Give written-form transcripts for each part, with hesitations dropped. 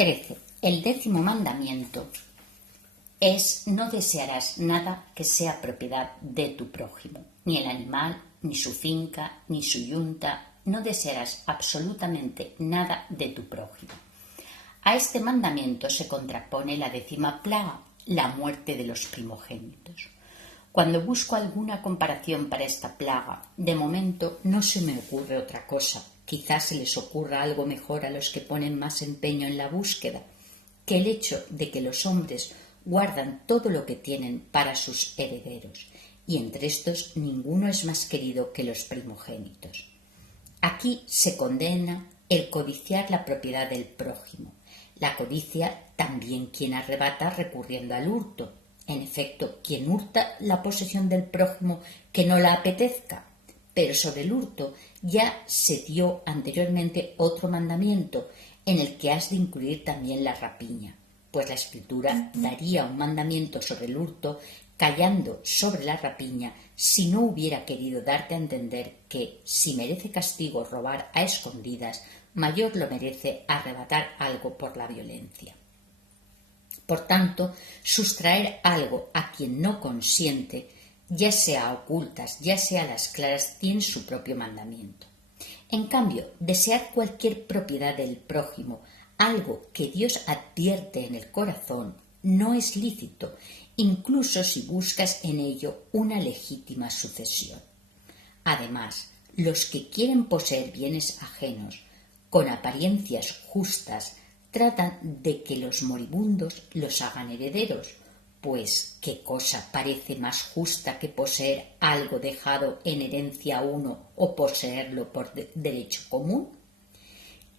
13. El 10º mandamiento es: no desearás nada que sea propiedad de tu prójimo, ni el animal, ni su finca, ni su yunta. No desearás absolutamente nada de tu prójimo. A este mandamiento se contrapone la 10ª plaga, la muerte de los primogénitos. Cuando busco alguna comparación para esta plaga, de momento no se me ocurre otra cosa. Quizás se les ocurra algo mejor a los que ponen más empeño en la búsqueda, que el hecho de que los hombres guardan todo lo que tienen para sus herederos, y entre estos ninguno es más querido que los primogénitos. Aquí se condena el codiciar la propiedad del prójimo. La codicia también quien arrebata recurriendo al hurto. En efecto, quien hurta la posesión del prójimo que no la apetezca. Pero sobre el hurto ya se dio anteriormente otro mandamiento, en el que has de incluir también la rapiña, pues la Escritura daría un mandamiento sobre el hurto callando sobre la rapiña si no hubiera querido darte a entender que, si merece castigo robar a escondidas, mayor lo merece arrebatar algo por la violencia. Por tanto, sustraer algo a quien no consiente, ya sea a ocultas, ya sea a las claras, tiene su propio mandamiento. En cambio, desear cualquier propiedad del prójimo, algo que Dios advierte en el corazón, no es lícito, incluso si buscas en ello una legítima sucesión. Además, los que quieren poseer bienes ajenos, con apariencias justas, tratan de que los moribundos los hagan herederos, pues ¿qué cosa parece más justa que poseer algo dejado en herencia a uno o poseerlo por derecho común?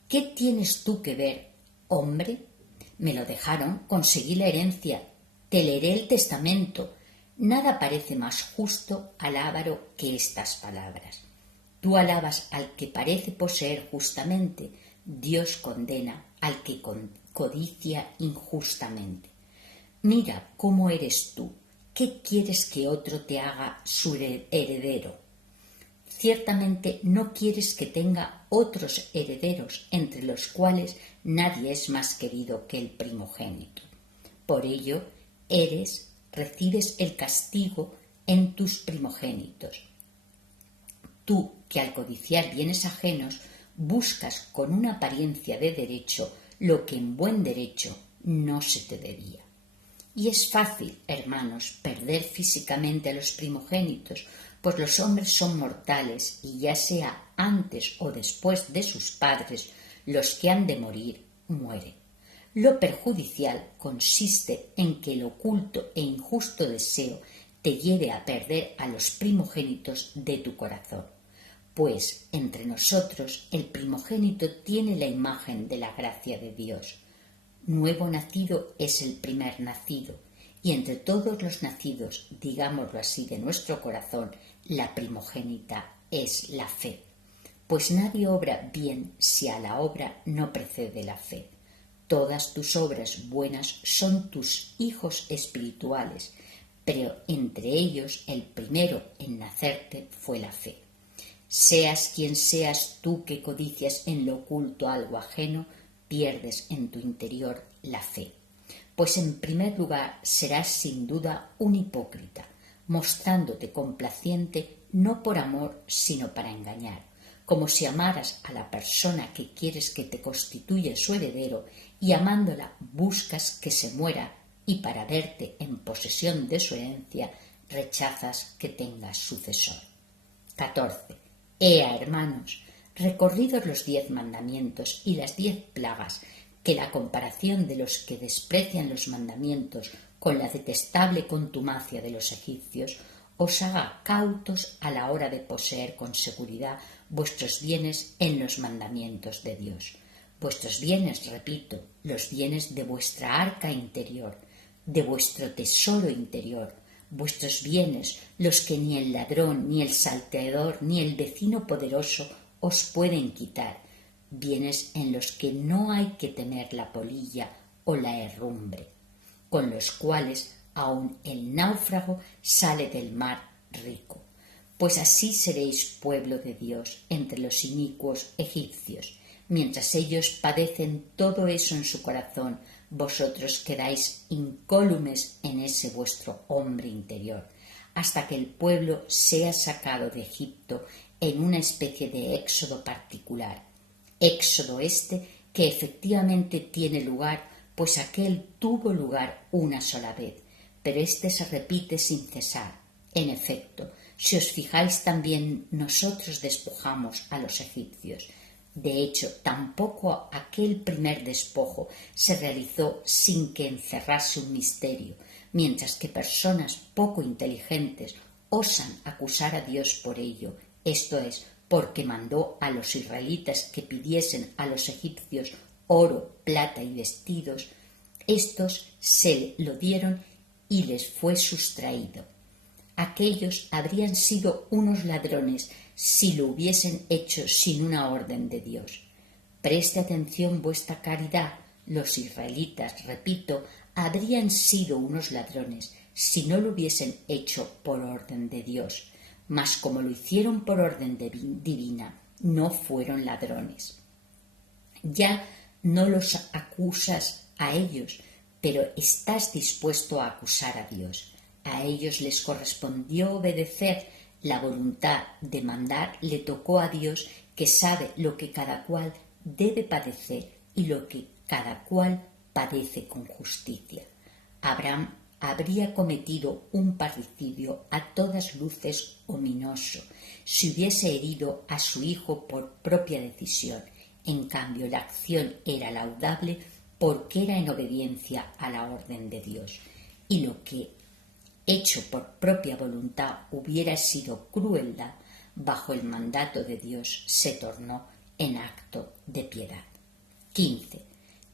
¿Qué tienes tú que ver, hombre? Me lo dejaron, conseguí la herencia, te leeré el testamento. Nada parece más justo al avaro que estas palabras. Tú alabas al que parece poseer justamente, Dios condena al que codicia injustamente. Mira cómo eres tú. ¿Qué quieres que otro te haga su heredero? Ciertamente no quieres que tenga otros herederos, entre los cuales nadie es más querido que el primogénito. Por ello, recibes el castigo en tus primogénitos. Tú, que al codiciar bienes ajenos, buscas con una apariencia de derecho lo que en buen derecho no se te debía. Y es fácil, hermanos, perder físicamente a los primogénitos, pues los hombres son mortales y ya sea antes o después de sus padres, los que han de morir, mueren. Lo perjudicial consiste en que el oculto e injusto deseo te lleve a perder a los primogénitos de tu corazón, pues entre nosotros el primogénito tiene la imagen de la gracia de Dios. Nuevo nacido es el primer nacido, y entre todos los nacidos, digámoslo así, de nuestro corazón, la primogénita es la fe. Pues nadie obra bien si a la obra no precede la fe. Todas tus obras buenas son tus hijos espirituales, pero entre ellos el primero en nacerte fue la fe. Seas quien seas tú que codicias en lo oculto algo ajeno, pierdes en tu interior la fe. Pues en primer lugar serás sin duda un hipócrita, mostrándote complaciente no por amor sino para engañar, como si amaras a la persona que quieres que te constituya su heredero y amándola buscas que se muera y para verte en posesión de su herencia rechazas que tengas sucesor. 14. Ea, hermanos, recorridos los 10 mandamientos y las 10 plagas, que la comparación de los que desprecian los mandamientos con la detestable contumacia de los egipcios os haga cautos a la hora de poseer con seguridad vuestros bienes en los mandamientos de Dios. Vuestros bienes, repito, los bienes de vuestra arca interior, de vuestro tesoro interior, vuestros bienes, los que ni el ladrón, ni el salteador, ni el vecino poderoso os pueden quitar, bienes en los que no hay que temer la polilla o la herrumbre, con los cuales aun el náufrago sale del mar rico. Pues así seréis pueblo de Dios entre los inicuos egipcios. Mientras ellos padecen todo eso en su corazón, vosotros quedáis incólumes en ese vuestro hombre interior, hasta que el pueblo sea sacado de Egipto en una especie de éxodo particular. Éxodo este que efectivamente tiene lugar, pues aquel tuvo lugar una sola vez, pero este se repite sin cesar. En efecto, si os fijáis también nosotros despojamos a los egipcios. De hecho, tampoco aquel primer despojo se realizó sin que encerrase un misterio, mientras que personas poco inteligentes osan acusar a Dios por ello, esto es, porque mandó a los israelitas que pidiesen a los egipcios oro, plata y vestidos. Estos se lo dieron y les fue sustraído. Aquellos habrían sido unos ladrones si lo hubiesen hecho sin una orden de Dios. Preste atención vuestra caridad. Los israelitas, repito, habrían sido unos ladrones si no lo hubiesen hecho por orden de Dios. Mas como lo hicieron por orden divina, no fueron ladrones. Ya no los acusas a ellos, pero estás dispuesto a acusar a Dios. A ellos les correspondió obedecer. La voluntad de mandar le tocó a Dios, que sabe lo que cada cual debe padecer y lo que cada cual padece con justicia. Abraham habría cometido un parricidio a todas luces ominoso si hubiese herido a su hijo por propia decisión. En cambio, la acción era laudable porque era en obediencia a la orden de Dios. Y lo que hecho por propia voluntad hubiera sido crueldad, bajo el mandato de Dios se tornó en acto de piedad. 15.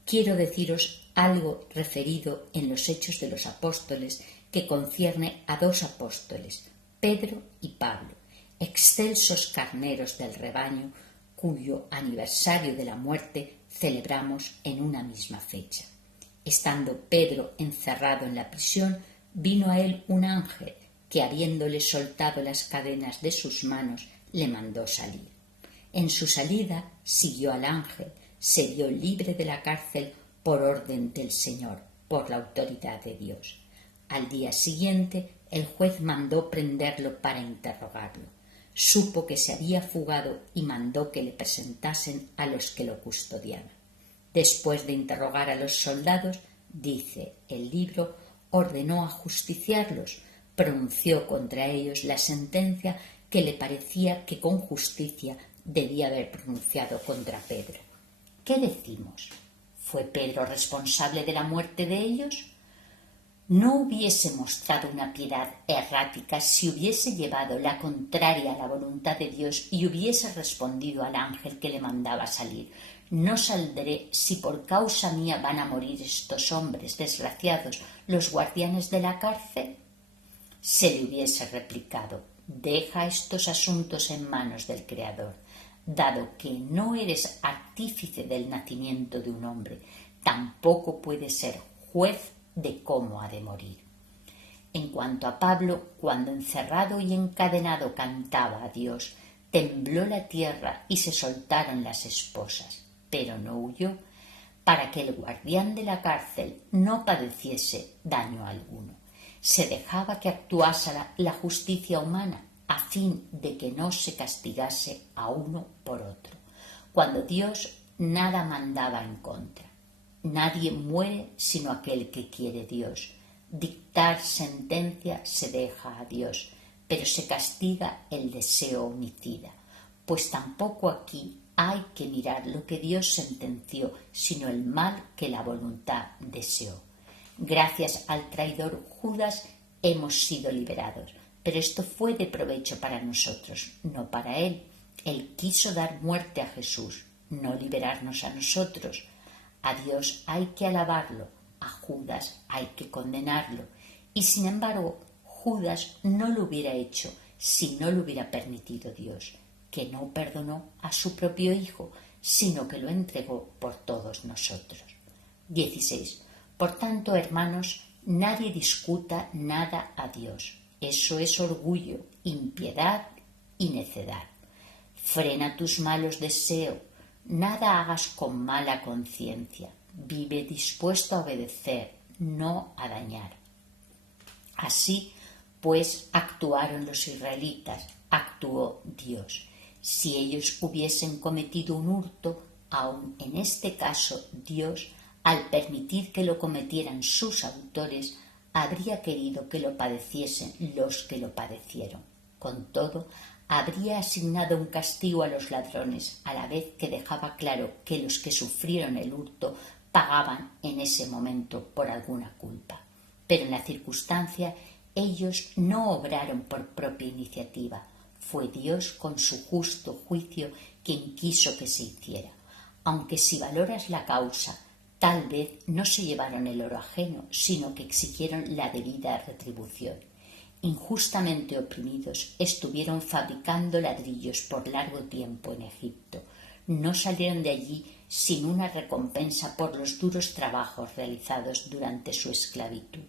Quiero deciros algo referido en los Hechos de los Apóstoles que concierne a dos apóstoles, Pedro y Pablo, excelsos carneros del rebaño, cuyo aniversario de la muerte celebramos en una misma fecha. Estando Pedro encerrado en la prisión, vino a él un ángel que, habiéndole soltado las cadenas de sus manos, le mandó salir. En su salida siguió al ángel, se vio libre de la cárcel por orden del Señor, por la autoridad de Dios. Al día siguiente el juez mandó prenderlo para interrogarlo. Supo que se había fugado y mandó que le presentasen a los que lo custodiaban. Después de interrogar a los soldados, dice el libro, ordenó ajusticiarlos, pronunció contra ellos la sentencia que le parecía que con justicia debía haber pronunciado contra Pedro. ¿Qué decimos? ¿Fue Pedro responsable de la muerte de ellos? No hubiese mostrado una piedad errática si hubiese llevado la contraria a la voluntad de Dios y hubiese respondido al ángel que le mandaba salir. No saldré si por causa mía van a morir estos hombres desgraciados, los guardianes de la cárcel. Se le hubiese replicado, deja estos asuntos en manos del Creador, dado que no eres artífice del nacimiento de un hombre, tampoco puedes ser juez de cómo ha de morir. En cuanto a Pablo, cuando encerrado y encadenado cantaba a Dios, tembló la tierra y se soltaron las esposas, pero no huyó, para que el guardián de la cárcel no padeciese daño alguno. Se dejaba que actuase la justicia humana, a fin de que no se castigase a uno por otro, cuando Dios nada mandaba en contra. Nadie muere sino aquel que quiere Dios. Dictar sentencia se deja a Dios, pero se castiga el deseo homicida, pues tampoco aquí hay que mirar lo que Dios sentenció, sino el mal que la voluntad deseó. Gracias al traidor Judas hemos sido liberados, pero esto fue de provecho para nosotros, no para él. Él quiso dar muerte a Jesús, no liberarnos a nosotros. A Dios hay que alabarlo, a Judas hay que condenarlo. Y sin embargo, Judas no lo hubiera hecho si no lo hubiera permitido Dios, que no perdonó a su propio Hijo, sino que lo entregó por todos nosotros. 16. Por tanto, hermanos, nadie discuta nada a Dios. Eso es orgullo, impiedad y necedad. Frena tus malos deseos, Nada hagas con mala conciencia. Vive dispuesto a obedecer, no a dañar. Así, pues, actuaron los israelitas, actuó Dios. Si ellos hubiesen cometido un hurto, aun en este caso Dios, al permitir que lo cometieran sus autores, habría querido que lo padeciesen los que lo padecieron. Con todo, habría asignado un castigo a los ladrones, a la vez que dejaba claro que los que sufrieron el hurto pagaban en ese momento por alguna culpa. Pero en la circunstancia ellos no obraron por propia iniciativa. Fue Dios con su justo juicio quien quiso que se hiciera. Aunque si valoras la causa, tal vez no se llevaron el oro ajeno, sino que exigieron la debida retribución. Injustamente oprimidos, estuvieron fabricando ladrillos por largo tiempo en Egipto. No salieron de allí sin una recompensa por los duros trabajos realizados durante su esclavitud.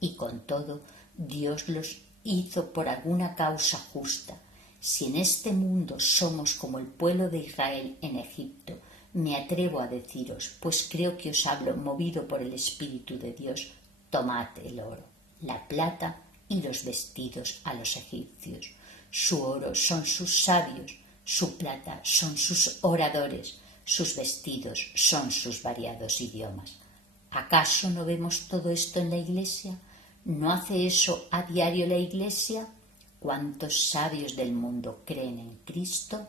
Y con todo, Dios los hizo por alguna causa justa. Si en este mundo somos como el pueblo de Israel en Egipto, me atrevo a deciros, pues creo que os hablo movido por el Espíritu de Dios, tomad el oro, la plata y los vestidos a los egipcios. Su oro son sus sabios, su plata son sus oradores, sus vestidos son sus variados idiomas. ¿Acaso no vemos todo esto en la Iglesia? ¿No hace eso a diario la Iglesia? ¿Cuántos sabios del mundo creen en Cristo?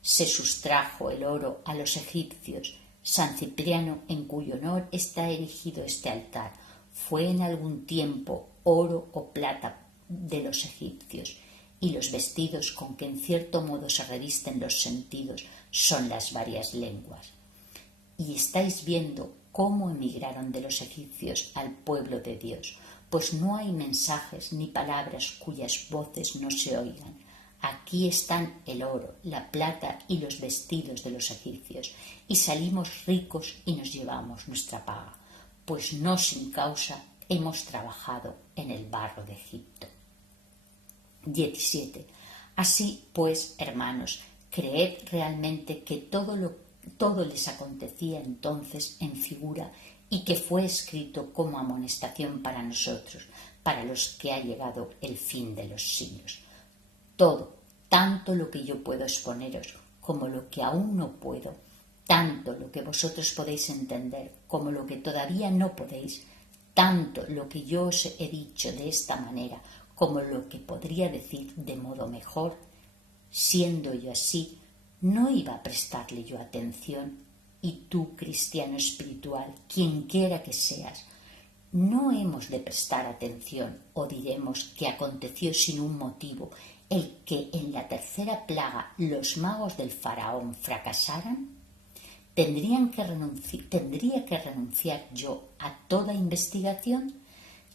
Se sustrajo el oro a los egipcios. San Cipriano, en cuyo honor está erigido este altar, fue en algún tiempo oro o plata de los egipcios, y los vestidos con que en cierto modo se revisten los sentidos son las varias lenguas. Y estáis viendo cómo emigraron de los egipcios al pueblo de Dios, pues no hay mensajes ni palabras cuyas voces no se oigan. Aquí están el oro, la plata y los vestidos de los egipcios, y salimos ricos y nos llevamos nuestra paga, pues no sin causa hemos trabajado en el barro de Egipto. 17. Así pues, hermanos, creed realmente que todo les acontecía entonces en figura y que fue escrito como amonestación para nosotros, para los que ha llegado el fin de los siglos. Todo, tanto lo que yo puedo exponeros como lo que aún no puedo, tanto lo que vosotros podéis entender como lo que todavía no podéis, tanto lo que yo os he dicho de esta manera como lo que podría decir de modo mejor, siendo yo así, no iba a prestarle yo atención, y tú, cristiano espiritual, quien quiera que seas, no hemos de prestar atención, o diremos que aconteció sin un motivo el que en la tercera plaga los magos del faraón fracasaran. ¿Tendría que renunciar yo a toda investigación?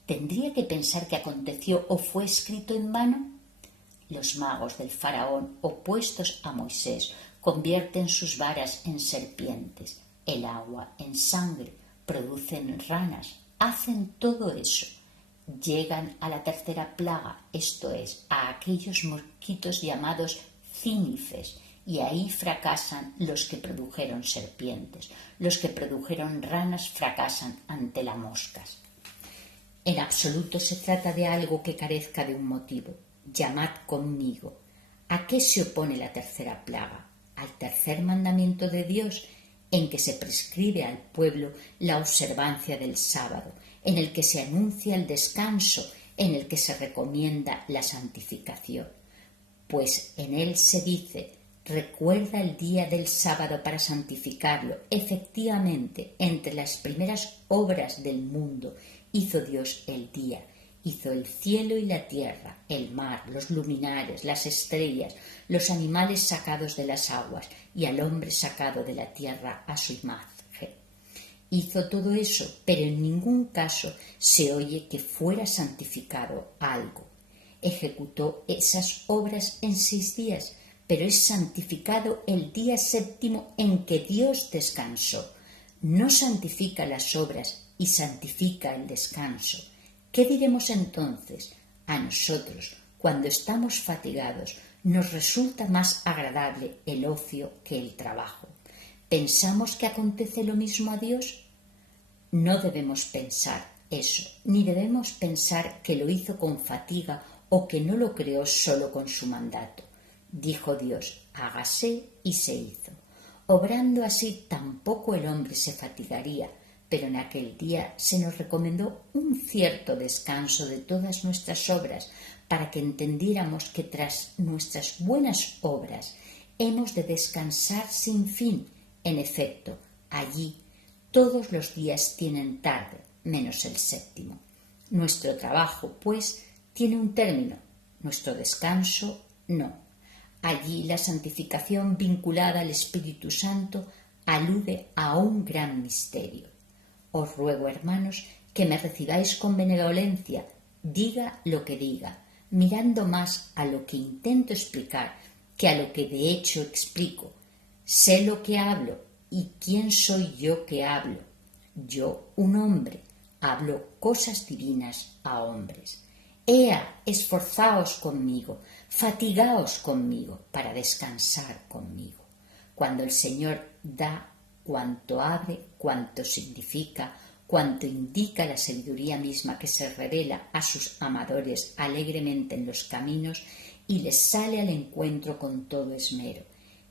¿Tendría que pensar que aconteció o fue escrito en vano? Los magos del faraón, opuestos a Moisés, convierten sus varas en serpientes, el agua en sangre, producen ranas, hacen todo eso. Llegan a la tercera plaga, esto es, a aquellos mosquitos llamados cínifes, y ahí fracasan los que produjeron serpientes. Los que produjeron ranas fracasan ante las moscas. En absoluto se trata de algo que carezca de un motivo. Llamad conmigo. ¿A qué se opone la tercera plaga? Al tercer mandamiento de Dios, en que se prescribe al pueblo la observancia del sábado, en el que se anuncia el descanso, en el que se recomienda la santificación. Pues en él se dice: recuerda el día del sábado para santificarlo. Efectivamente, entre las primeras obras del mundo hizo Dios el día, hizo el cielo y la tierra, el mar, los luminares, las estrellas, los animales sacados de las aguas y al hombre sacado de la tierra a su imagen. Hizo todo eso, pero en ningún caso se oye que fuera santificado algo. Ejecutó esas obras en 6 días, pero es santificado el día séptimo en que Dios descansó. No santifica las obras y santifica el descanso. ¿Qué diremos entonces? A nosotros, cuando estamos fatigados, nos resulta más agradable el ocio que el trabajo. ¿Pensamos que acontece lo mismo a Dios? No debemos pensar eso, ni debemos pensar que lo hizo con fatiga o que no lo creó solo con su mandato. Dijo Dios, hágase, y se hizo. Obrando así, tampoco el hombre se fatigaría, pero en aquel día se nos recomendó un cierto descanso de todas nuestras obras, para que entendiéramos que tras nuestras buenas obras hemos de descansar sin fin. En efecto, allí todos los días tienen tarde, menos el séptimo. Nuestro trabajo, pues, tiene un término, nuestro descanso no. Allí la santificación vinculada al Espíritu Santo alude a un gran misterio. Os ruego, hermanos, que me recibáis con benevolencia, diga lo que diga, mirando más a lo que intento explicar que a lo que de hecho explico. Sé lo que hablo y quién soy yo que hablo. Yo, un hombre, hablo cosas divinas a hombres. Ea, esforzaos conmigo, fatigaos conmigo para descansar conmigo. Cuando el Señor da cuanto abre, cuanto significa, cuanto indica la sabiduría misma que se revela a sus amadores alegremente en los caminos y les sale al encuentro con todo esmero.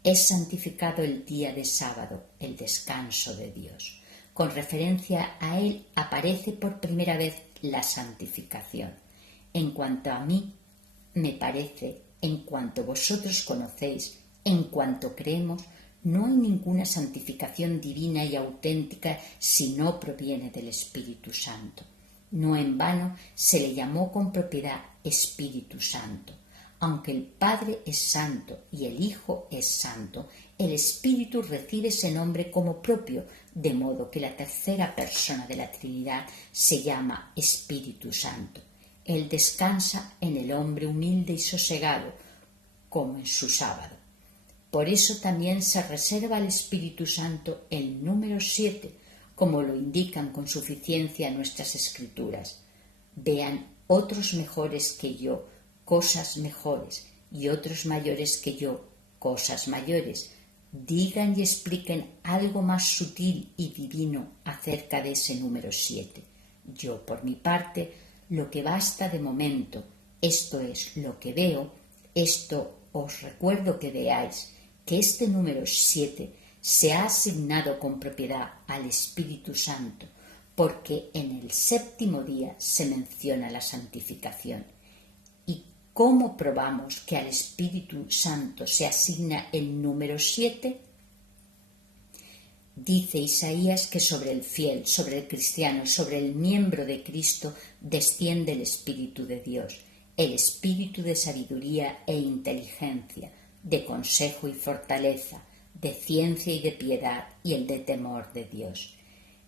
Es santificado el día de sábado, el descanso de Dios. Con referencia a él aparece por primera vez la santificación. En cuanto a mí, me parece, en cuanto vosotros conocéis, en cuanto creemos, no hay ninguna santificación divina y auténtica si no proviene del Espíritu Santo. No en vano se le llamó con propiedad Espíritu Santo. Aunque el Padre es santo y el Hijo es santo, el Espíritu recibe ese nombre como propio, de modo que la tercera persona de la Trinidad se llama Espíritu Santo. Él descansa en el hombre humilde y sosegado, como en su sábado. Por eso también se reserva al Espíritu Santo el número 7, como lo indican con suficiencia nuestras Escrituras. Vean otros mejores que yo, cosas mejores, y otros mayores que yo, cosas mayores. Digan y expliquen algo más sutil y divino acerca de ese número 7. Yo, por mi parte, lo que basta de momento, esto es lo que veo, esto os recuerdo que veáis, que este número 7 se ha asignado con propiedad al Espíritu Santo, porque en el séptimo día se menciona la santificación. ¿Y cómo probamos que al Espíritu Santo se asigna el número 7? Dice Isaías que sobre el fiel, sobre el cristiano, sobre el miembro de Cristo desciende el Espíritu de Dios, el Espíritu de sabiduría e inteligencia, de consejo y fortaleza, de ciencia y de piedad y el de temor de Dios.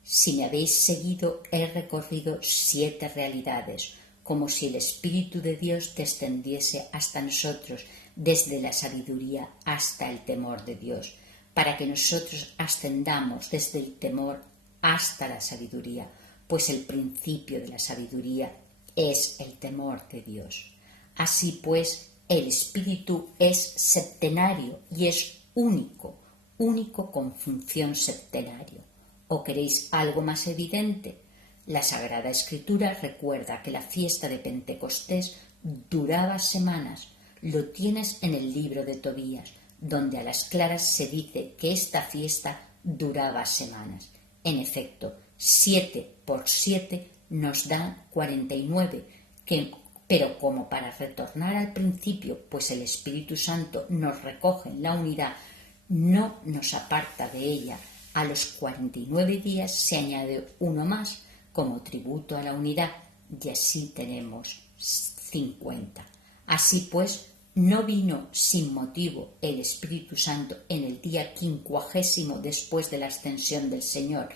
Si me habéis seguido, he recorrido 7 realidades, como si el Espíritu de Dios descendiese hasta nosotros, desde la sabiduría hasta el temor de Dios, para que nosotros ascendamos desde el temor hasta la sabiduría, pues el principio de la sabiduría es el temor de Dios. Así pues, el Espíritu es septenario y es único con función septenario. ¿O queréis algo más evidente? La Sagrada Escritura recuerda que la fiesta de Pentecostés duraba semanas. Lo tienes en el libro de Tobías, donde a las claras se dice que esta fiesta duraba semanas. En efecto, 7 por 7 nos da 49, pero como para retornar al principio, pues el Espíritu Santo nos recoge en la unidad, no nos aparta de ella. A los 49 días se añade uno más como tributo a la unidad, y así tenemos 50. Así pues, no vino sin motivo el Espíritu Santo en el día 50 después de la ascensión del Señor.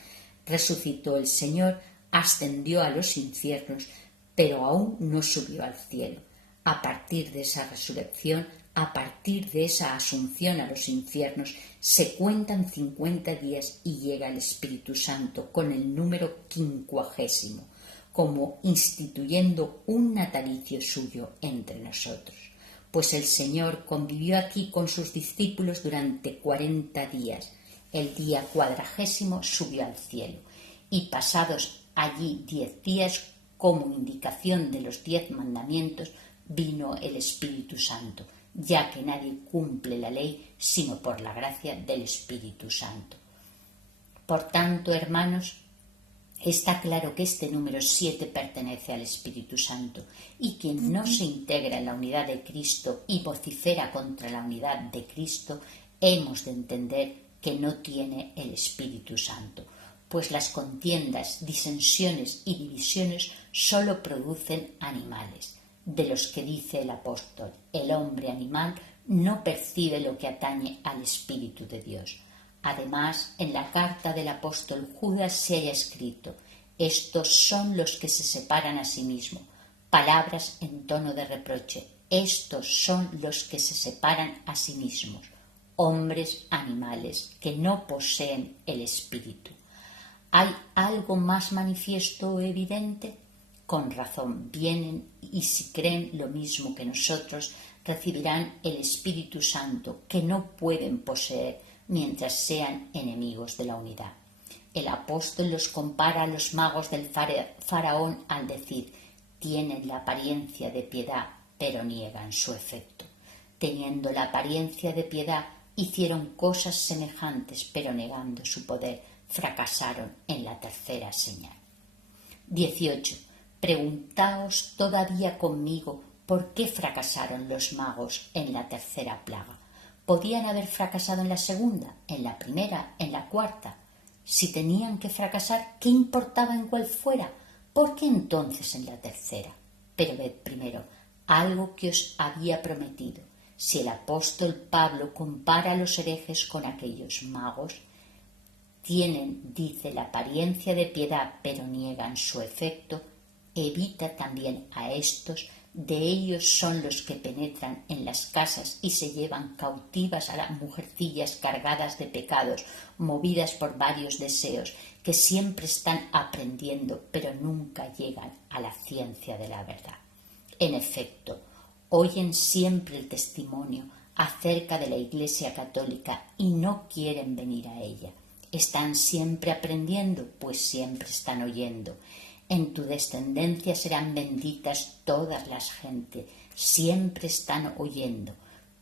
Resucitó el Señor, ascendió a los infiernos, pero aún no subió al cielo. A partir de esa resurrección, a partir de esa asunción a los infiernos, se cuentan 50 días y llega el Espíritu Santo con el número 50, como instituyendo un natalicio suyo entre nosotros. Pues el Señor convivió aquí con sus discípulos durante 40 días El día 40 subió al cielo, y pasados allí 10 días, como indicación de los 10 mandamientos, vino el Espíritu Santo, ya que nadie cumple la ley sino por la gracia del Espíritu Santo. Por tanto, hermanos, está claro que este número 7 pertenece al Espíritu Santo, y quien no se integra en la unidad de Cristo y vocifera contra la unidad de Cristo, hemos de entender que no tiene el Espíritu Santo, pues las contiendas, disensiones y divisiones sólo producen animales, de los que dice el apóstol: el hombre animal no percibe lo que atañe al Espíritu de Dios. Además, en la carta del apóstol Judas se haya escrito: estos son los que se separan a sí mismos. Palabras en tono de reproche: estos son los que se separan a sí mismos. Hombres animales que no poseen el Espíritu. ¿Hay algo más manifiesto o evidente? Con razón vienen, y si creen lo mismo que nosotros, recibirán el Espíritu Santo, que no pueden poseer mientras sean enemigos de la unidad. El apóstol los compara a los magos del faraón al decir: tienen la apariencia de piedad, pero niegan su efecto. Teniendo la apariencia de piedad, hicieron cosas semejantes, pero negando su poder, fracasaron en la tercera señal. 18. Preguntaos todavía conmigo por qué fracasaron los magos en la tercera plaga. Podían haber fracasado en la segunda, en la primera, en la cuarta. Si tenían que fracasar, ¿qué importaba en cuál fuera? ¿Por qué entonces en la tercera? Pero ved primero algo que os había prometido. Si el apóstol Pablo compara a los herejes con aquellos magos, tienen, dice, la apariencia de piedad, pero niegan su efecto, evita también a estos. De ellos son los que penetran en las casas y se llevan cautivas a las mujercillas cargadas de pecados, movidas por varios deseos, que siempre están aprendiendo, pero nunca llegan a la ciencia de la verdad. En efecto, oyen siempre el testimonio acerca de la Iglesia Católica y no quieren venir a ella. Están siempre aprendiendo, pues siempre están oyendo. En tu descendencia serán benditas todas las gentes, siempre están oyendo.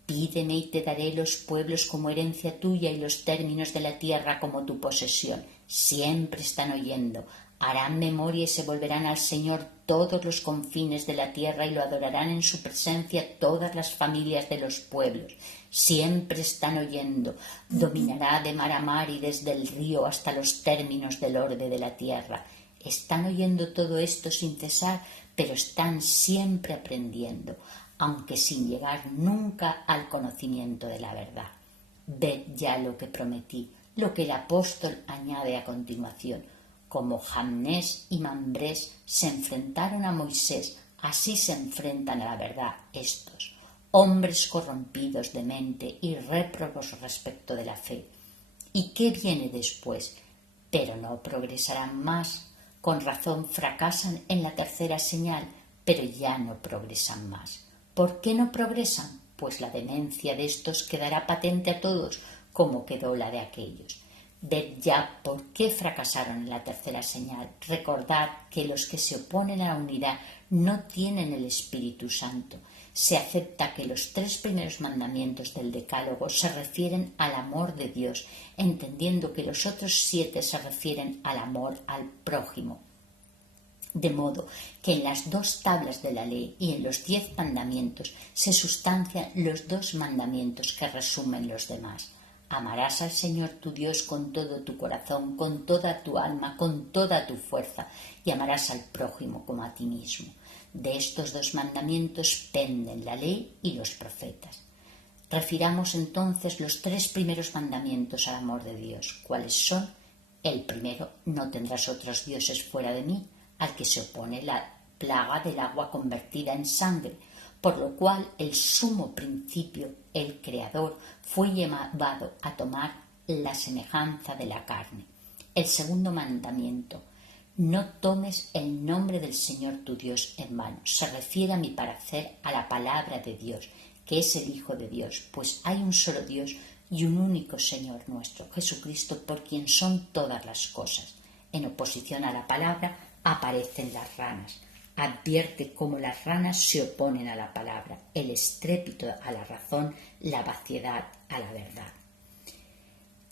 Pídeme y te daré los pueblos como herencia tuya y los términos de la tierra como tu posesión. Siempre están oyendo. Harán memoria y se volverán al Señor todos los confines de la tierra y lo adorarán en su presencia todas las familias de los pueblos. Siempre están oyendo. Dominará de mar a mar y desde el río hasta los términos del orbe de la tierra. Están oyendo todo esto sin cesar, pero están siempre aprendiendo, aunque sin llegar nunca al conocimiento de la verdad. Ved ya lo que prometí, lo que el apóstol añade a continuación. Como Jamnés y Mambrés se enfrentaron a Moisés, así se enfrentan a la verdad estos, hombres corrompidos de mente y réprobos respecto de la fe. ¿Y qué viene después? Pero no progresarán más. Con razón fracasan en la tercera señal, pero ya no progresan más. ¿Por qué no progresan? Pues la demencia de estos quedará patente a todos, como quedó la de aquellos. Ved ya por qué fracasaron en la tercera señal. Recordad que los que se oponen a la unidad no tienen el Espíritu Santo. Se acepta que los 3 primeros mandamientos del Decálogo se refieren al amor de Dios, entendiendo que los otros 7 se refieren al amor al prójimo. De modo que en las 2 tablas de la ley y en los 10 mandamientos se sustancian los 2 mandamientos que resumen los demás. Amarás al Señor tu Dios con todo tu corazón, con toda tu alma, con toda tu fuerza, y amarás al prójimo como a ti mismo. De estos 2 mandamientos penden la ley y los profetas. Refiramos entonces los 3 primeros mandamientos al amor de Dios. ¿Cuáles son? El primero: no tendrás otros dioses fuera de mí, al que se opone la plaga del agua convertida en sangre, por lo cual el sumo principio, el Creador, fue llevado a tomar la semejanza de la carne. El segundo mandamiento: no tomes el nombre del Señor tu Dios en vano. Se refiere a mi parecer a la palabra de Dios, que es el Hijo de Dios, pues hay un solo Dios y un único Señor nuestro, Jesucristo, por quien son todas las cosas. En oposición a la palabra aparecen las ranas. Advierte cómo las ranas se oponen a la palabra, el estrépito a la razón, la vaciedad a la verdad.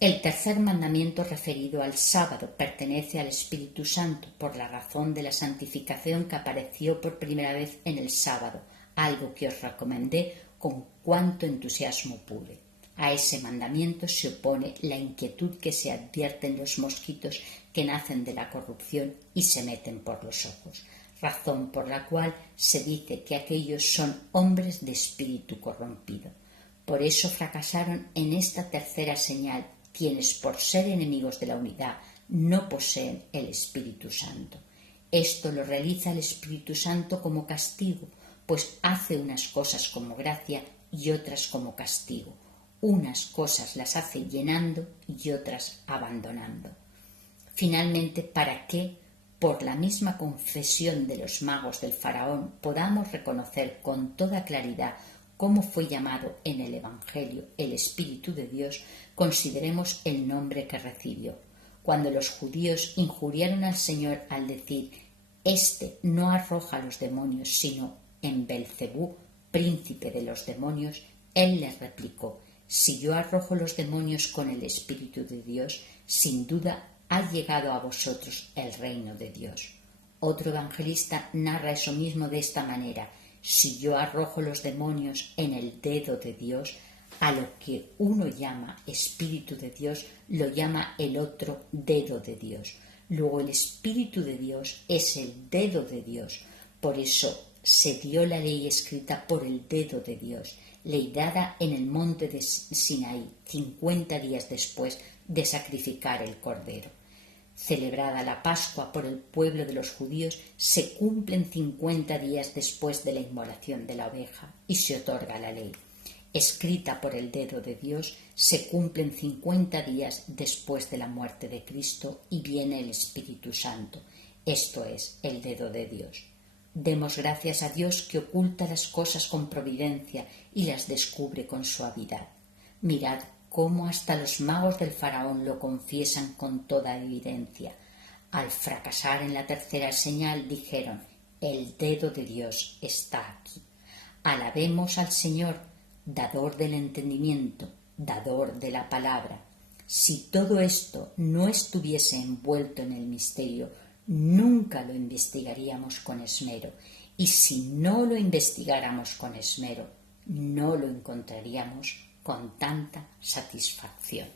El tercer mandamiento referido al sábado pertenece al Espíritu Santo por la razón de la santificación que apareció por primera vez en el sábado, algo que os recomendé con cuanto entusiasmo pude. A ese mandamiento se opone la inquietud que se advierte en los mosquitos que nacen de la corrupción y se meten por los ojos, razón por la cual se dice que aquellos son hombres de espíritu corrompido. Por eso fracasaron en esta tercera señal quienes, por ser enemigos de la unidad, no poseen el Espíritu Santo. Esto lo realiza el Espíritu Santo como castigo, pues hace unas cosas como gracia y otras como castigo. Unas cosas las hace llenando y otras abandonando. Finalmente, para que, por la misma confesión de los magos del faraón, podamos reconocer con toda claridad cómo fue llamado en el Evangelio el Espíritu de Dios, consideremos el nombre que recibió. Cuando los judíos injuriaron al Señor al decir: «Este no arroja a los demonios, sino en Belcebú, príncipe de los demonios», Él les replicó: «Si yo arrojo los demonios con el Espíritu de Dios, sin duda ha llegado a vosotros el reino de Dios». Otro evangelista narra eso mismo de esta manera: «Si yo arrojo los demonios en el dedo de Dios, a lo que uno llama Espíritu de Dios, lo llama el otro dedo de Dios. Luego el Espíritu de Dios es el dedo de Dios. Por eso se dio la ley escrita por el dedo de Dios, ley dada en el monte de Sinaí, 50 días después de sacrificar el cordero. Celebrada la Pascua por el pueblo de los judíos, se cumplen 50 días después de la inmolación de la oveja y se otorga la ley. Escrita por el dedo de Dios, se cumplen 50 días después de la muerte de Cristo y viene el Espíritu Santo, esto es, el dedo de Dios. Demos gracias a Dios que oculta las cosas con providencia y las descubre con suavidad. Mirad cómo hasta los magos del faraón lo confiesan con toda evidencia. Al fracasar en la tercera señal dijeron: «El dedo de Dios está aquí». Alabemos al Señor, dador del entendimiento, dador de la palabra. Si todo esto no estuviese envuelto en el misterio, nunca lo investigaríamos con esmero, y si no lo investigáramos con esmero, no lo encontraríamos con tanta satisfacción.